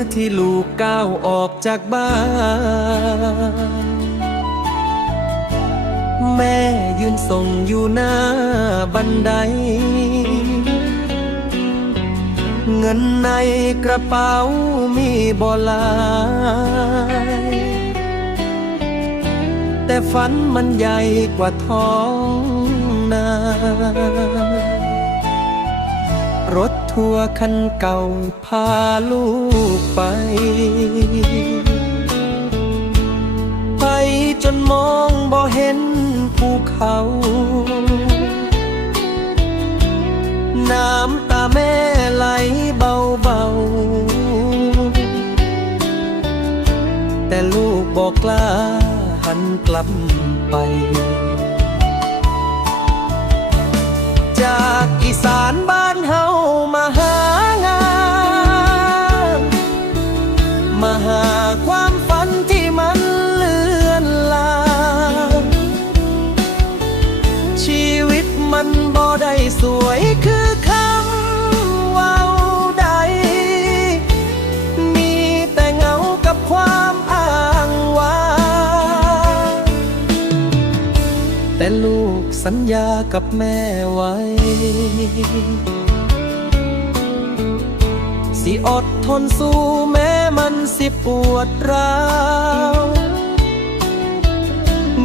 ่อกจากบ้าน แม่ยืนส่งอยู่หน้าบันได เงินในกระเป๋ามีบ่หลายแต่ฝันมันใหญ่กว่าท้องนา ทัวร์คันเก่าพาลูกไป ไปจนมองบ่เห็นภูเขา น้ำตาแม่ไหลเบาๆ แต่ลูกบอกกล้าหันกลับไปจากอีสานบ้าน สัญญากับแม่ไว้ สิอดทนสู้แม้มันสิปวดร้าว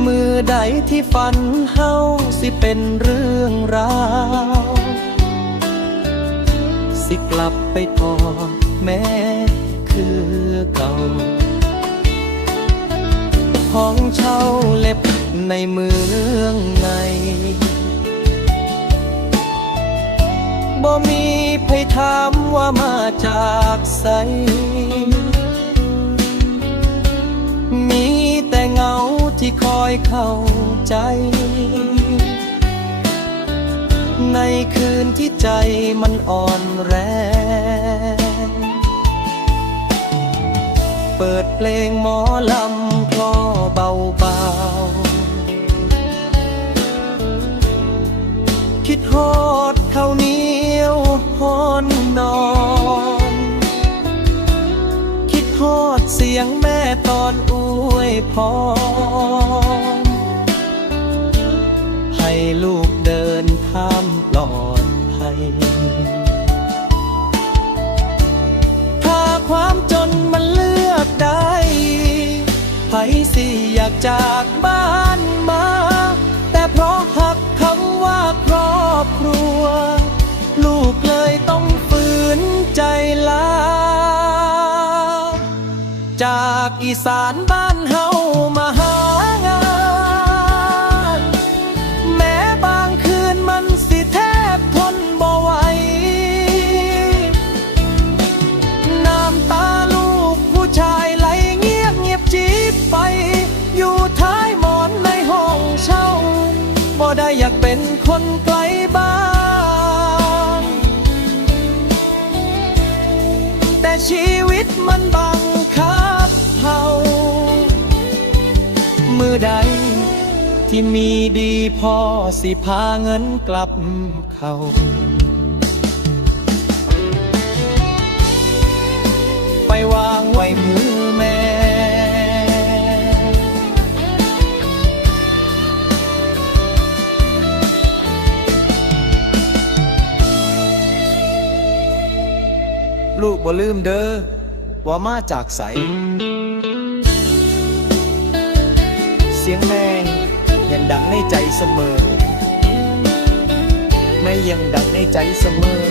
มือใดที่ฝันเฮาสิเป็นเรื่องราว สิกลับไปกอดแม่คือเก่า ห้องเช่าเล็บ ในเมืองในบ่มีใครถามว่ามาจากไส มีแต่เงาที่คอยเข้าใจ ในคืนที่ใจมันอ่อนแรง เปิดเพลงหมอลำ คิดฮอดเขาเหนียวฮอนนอน คิดฮอดเสียงแม่ตอนอวยพรให้ลูกเดินข้ามปลอดภัยถ้าความจนมันเลือกได้ไผสิอยากจากบ้าน ลา จากอีสานบ้านเฮามาหางาน แม้บางคืนมันสิแทบทนบ่ไหว น้ำตาลูกผู้ชายไหลเงียบเงียบจีบไป อยู่ท้ายหมอนในห้องเช่าบ่ได้อยากเป็นคนก ชีวิตมันบังคับเฮาเมื่อใดที่มีดีพอสิพาเงินกลับเขา ลูกบ่ลืมเด้อว่ามาจากใส เสียงแมงยังดังในใจเสมอแม่ยังดังในใจเสมอ